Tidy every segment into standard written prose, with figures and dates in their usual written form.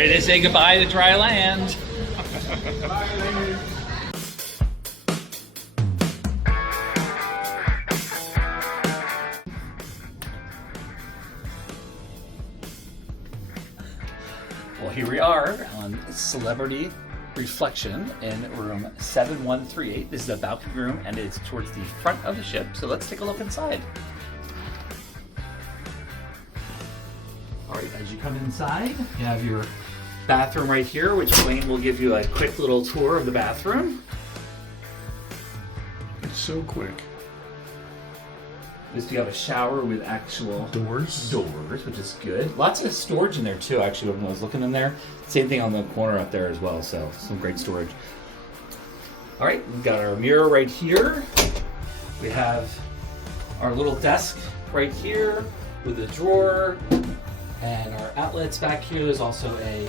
ready to say goodbye to dry land. Well, here we are on Celebrity Reflection in room 7138. This is a balcony room and it's towards the front of the ship. So let's take a look inside. All right, as you come inside, you have your bathroom right here, which Wayne will give you a quick little tour of the bathroom. It's so quick. You have a shower with actual Doors, which is good. Lots of storage in there too, actually, when I was looking in there. Same thing on the corner up there as well, so some great storage. All right, we've got our mirror right here. We have our little desk right here with a drawer and our outlets back here. There's also a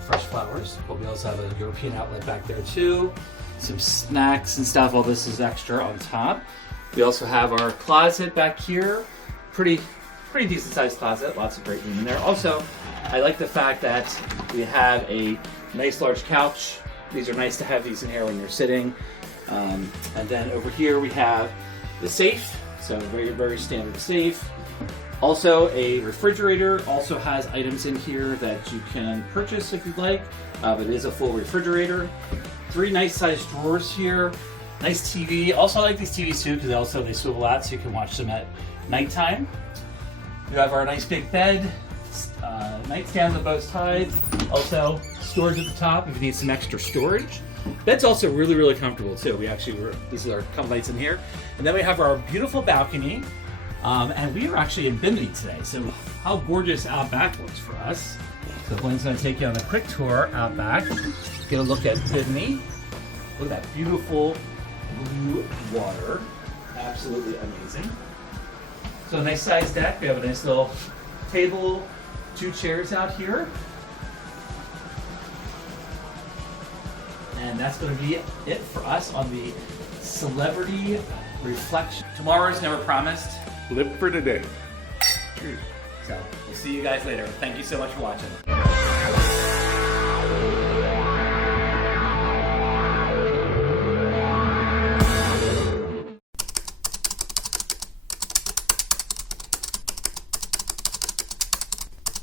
fresh flowers, but we also have a European outlet back there too. Some snacks and stuff. All this is extra on top. We also have our closet back here. Pretty decent sized closet. Lots of great room in there. Also, I like the fact that we have a nice large couch. These are nice to have these in here when you're sitting. And then over here we have the safe. So very standard safe. Also a refrigerator. Also has items in here that you can purchase if you'd like. But it is a full refrigerator. 3 nice sized drawers here. Nice TV. Also, I like these TVs too because they swivel out so you can watch them at nighttime. We have our nice big bed, nightstands on both sides. Also, storage at the top if you need some extra storage. Bed's also really comfortable too. These are a couple nights in here, and then we have our beautiful balcony. And we are actually in Bimini today, so how gorgeous out back looks for us. So Blaine's going to take you on a quick tour out back. Get a look at Bimini. Look at that beautiful blue water. Absolutely amazing. So a nice sized deck. We have a nice little table, 2 chairs out here. And that's going to be it for us on the Celebrity Reflection. Tomorrow's never promised. Live for today. Cheers. So we'll see you guys later. Thank you so much for watching.